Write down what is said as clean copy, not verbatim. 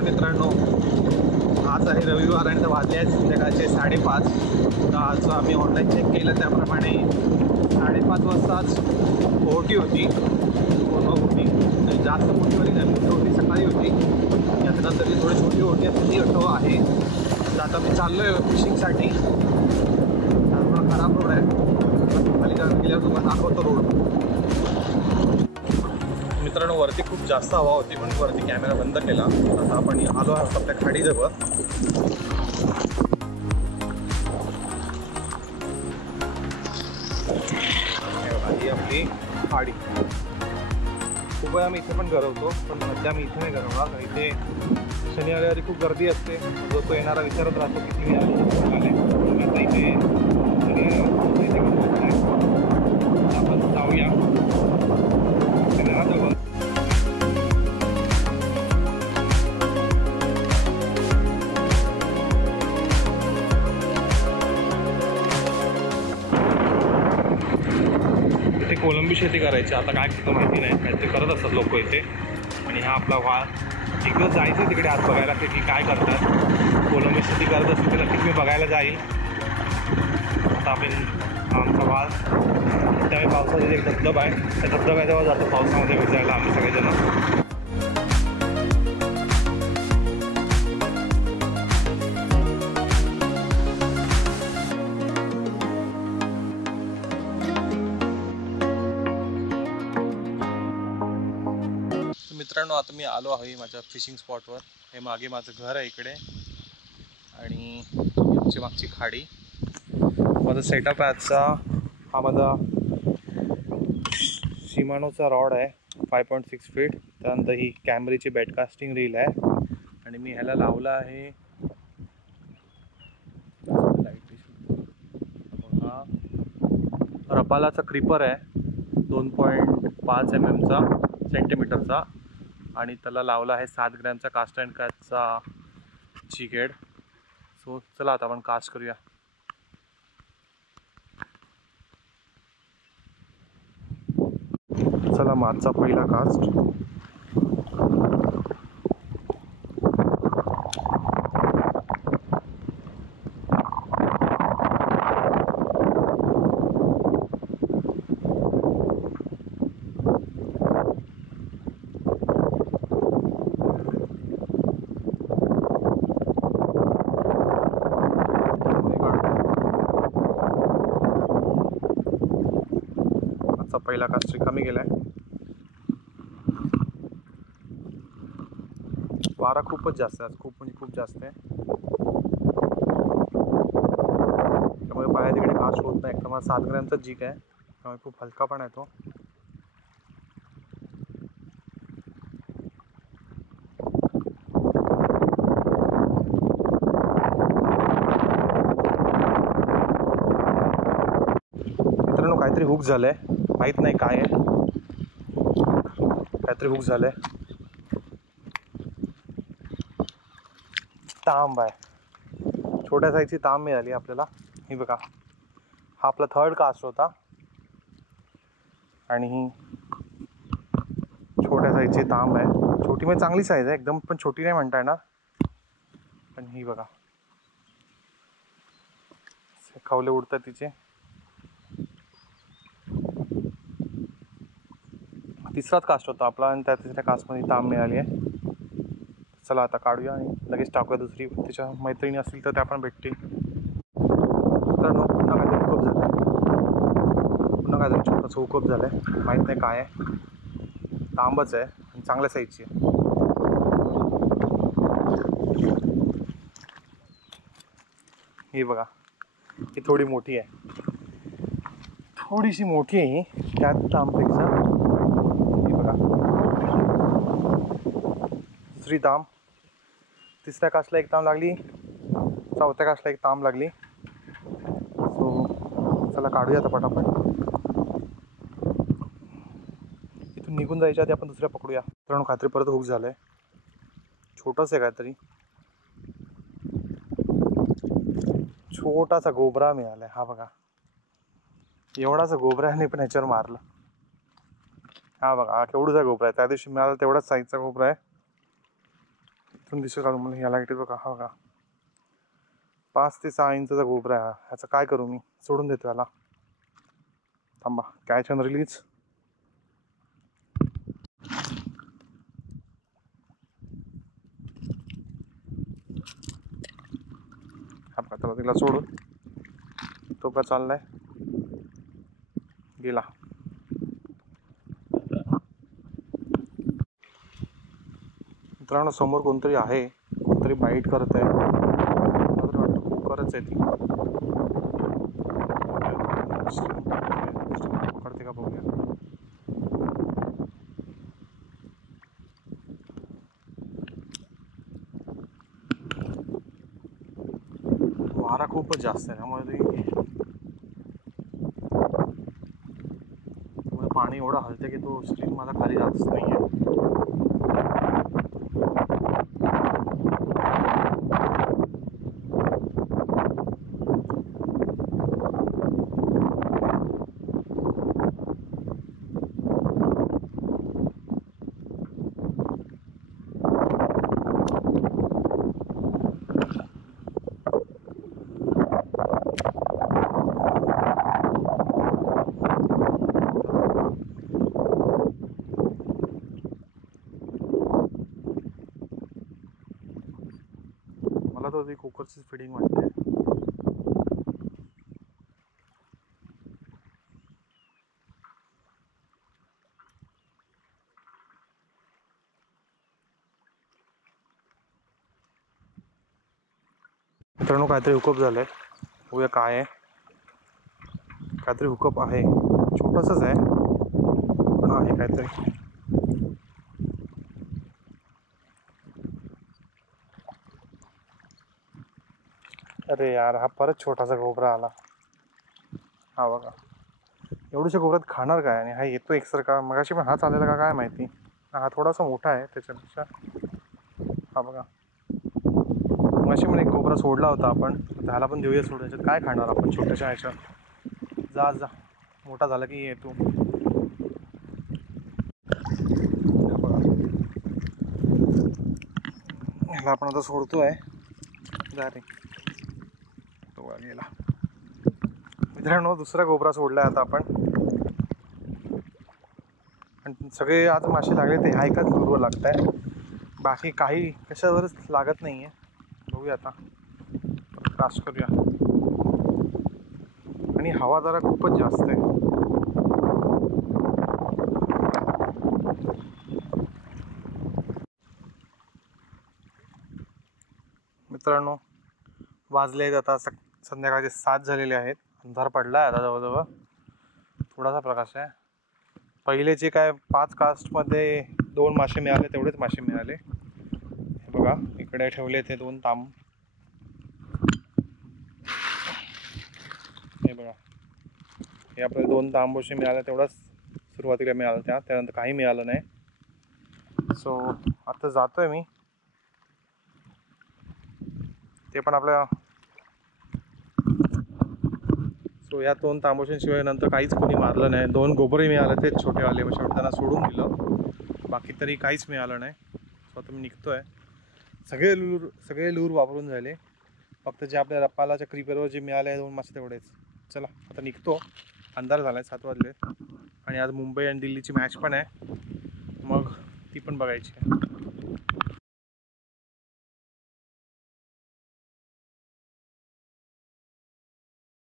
नमस्कार मित्रांनो, आज आहे रविवार आणि वाजले आहेत संध्याकाळचे 5:30. तर आज आम्ही ऑनलाईन चेक केलं त्याप्रमाणे 5:30 वाजताच ओहोटी होती. पूर्ण होती जास्त मोठी होती नाही, मोठी होती सकाळी होती. त्याच्यानंतर ती थोडी छोटी होती ती ऑटो आहे. तर आता मी चाललो आहे फिशिंगसाठी. थोडा खराब रोड आहे, खाली गेल्यावर तुम्हाला दाखवतो रोड. मित्रांनो, वरती खूप जास्त हवा होती म्हणून वरती कॅमेरा बंद केला. आता आपण आलो आहोत आपल्या खाडीजवळ. ही आपली खाडी. खूप वेळा आम्ही इथे पण गरवतो, पण सध्या मी इथे नाही गरवणार. इथे शनिवारी रविवारी खूप गर्दी असते. जो तो येणारा विचारत राहतो किती मी आले. आता इथे आपण जाऊया घराजवळ. इथे कोलंबी शेती करायची. आता काय तिथं माहिती नाही, काहीतरी करत असतात लोक इथे. आणि हा आपला वाळ तिकडं जायचं तिकडे आज बघायला की काय करतात. कोलंबी शेती करत असते ते नक्कीच मी बघायला जाईल. आता आपण आमचा वाळ त्यावेळी पावसाचा एक धबधबा आहे, त्या धबधब्याजवळ जातो पावसामध्ये भिजायला आम्ही सगळेजण. मित्रांनो, आता मी आलो आहे माझ्या फिशिंग स्पॉटवर. हे मागे माझं घर आहे इकडे आणि आमची मागची खाडी. माझा सेटअप आहे आजचा. हा माझा शिमानोचा रॉड आहे 5.6 फीट. त्यानंतर ही कॅमरीची बेडकास्टिंग रील आहे आणि मी ह्याला लावला आहे हा रपालाचा क्रीपर आहे 2.5 सेंटीमीटरचा. आणि त्याला लावला आहे 7 ग्रॅमचा कास्ट अँड कॅचचा चिकेड. सो चला आता आपण कास्ट करूया. चला माझा पहिला कास्ट. पहिला कास्ट कमी गेलाय. वारा खूपच जास्त आहे, खूप म्हणजे खूप जास्त आहे. त्यामुळे पाया तिकडे कास्ट होत नाही. एकदम 7 ग्रॅमचा जिक आहे, त्यामुळे खूप हलका पण आहे तो. मित्रांनो, काहीतरी हुक झालंय, माहीत नाही काय आहे. काहीतरी हुक झालंय. तांब आहे, छोट्या साईजची तांब मिळाली आपल्याला. ही बघा, हा आपला 3rd कास्ट होता. आणि ही छोट्या साईजची तांब आहे. छोटी म्हणजे चांगली साईज आहे एकदम, पण छोटी नाही म्हणता येणार. पण ही बघा, खवले उडतात तिचे. 3रा कास्ट होता आपला आणि त्या 3ऱ्या कास्टमध्ये तांब मिळाली आहे. चला आता काढूया आणि लगेच टाकूया दुसरी. तिच्या मैत्रिणी असतील तर त्या पण भेटतील. तर पुन्हा काहीतरी हुकअप झालं आहे. पुन्हा काहीतरी छोटंसं हुकअप झालं आहे, माहीत नाही काय आहे. तांबच आहे आणि चांगल्या साईजची आहे. ही बघा, ही थोडी मोठी आहे, थोडीशी मोठी आहे ही त्यात तांबपेक्षा. ही बघा, दुसरी तांब. 3ऱ्या कास्टला एक तांब लागली, 4थ्या कास्टला एक तांब लागली. सो चला काढूया आता पटापट. इथून निघून जायच्या आधी आपण दुसऱ्या पकडूया. मित्रांनो, काहीतरी परत हुक झालं आहे, छोटंच आहे काहीतरी. छोटासा गोबरा मिळाला आहे. हा बघा, एवढासा गोबरा आहे, पण ह्याच्यावर मारलं. हा बघा, हा केवढूचा गोबरा आहे. त्या दिवशी मिळाला तेवढाच साईजचा गोबरा आहे. इथून दिसेल का तुम्हाला? या लाईटीत बघा, हा बघा 5 ते 6 इंचचा गोबरा आहे. ह्याचं काय करू मी? सोडून देतो याला. थांबा, कॅच अँड रिलीज. हा बघा, त्याला तिला सोडून तो का चाललाय, गेला. मित्रांनो, समोर कोणतरी आहे, कोणतरी बाईट करत आहे. मला तर वाटतं कुकरच आहे ती. पकडते का बघूया. वारा खूपच जास्त आहे, त्यामुळे पाणी एवढं हलते की तो स्ट्रीम माझा खाली जातच नाही आहे. मला तर ती कुकरची फिडिंग वाटते. मित्रांनो, काहीतरी हुकअप झालंय, बघूया काय आहे. काहीतरी हुकअप आहे, छोटंसंच आहे पण आहे काहीतरी. अरे यार, हा परत छोटासा गोबरा आला. हा बघा, एवढ्याशा गोबऱ्यात खाणार काय? आणि हा येतो एकसारखा. मगाशी पण हाच आलेला का काय माहिती. हा थोडासा मोठा आहे त्याच्यापेक्षा. हा बघा, मगाशी पण एक गोबरा सोडला होता आपण, त्याला पण देऊया सोडून. याच्यात काय खाणार आपण छोट्याशा ह्याच्यात? जा जा, मोठा झाला की येतो. ह्याला आपण आता सोडतोय. जा रे, तो गेला. मित्रांनो, दुसरा गोबरा सोडलाय आता आपण. आणि सगळे आज मासे लागले ते ह्या एकाच लूरवर लागत आहे, बाकी काही कशावरच लागत नाही आहे. बघूया आता, कास्ट करूया. आणि हवा जरा खूपच जास्त आहे. मित्रांनो, वाजले आहेत आता संध्याकाळचे 7 झालेले आहेत. अंधार पडला आहे आता जवळजवळ, थोडासा प्रकाश आहे. पहिले जे काय 5 कास्टमध्ये 2 मासे मिळाले तेवढेच मासे मिळाले. हे बघा, इकडे ठेवले ते 2 तांब. हे बघा, हे आपल्याला 2 तांबोशी मिळाले, तेवढंच सुरुवातीला मिळालं. त्यानंतर काही मिळालं नाही. सो आता जातोय मी. ते पण आपल्या सो या 2 तांबोशींशिवाय नंतर काहीच कोणी मारलं नाही. 2 गोबरे मिळाले, तेच छोटेवाले, मग शेवटी त्यांना सोडून दिलं. बाकी तरी काहीच मिळालं नाही. सो आता मी निघतोय. सगळे लूर वापरून झाले, फक्त जे आपल्या रप्पाला चक्रीपेरवर जे मिळाले 2 मासे तेवढेच. चला आता निघतो. अंधार झाला आहे, 7 वाजले. आणि आज मुंबई आणि दिल्लीची मॅच पण आहे, मग ती पण बघायची आहे.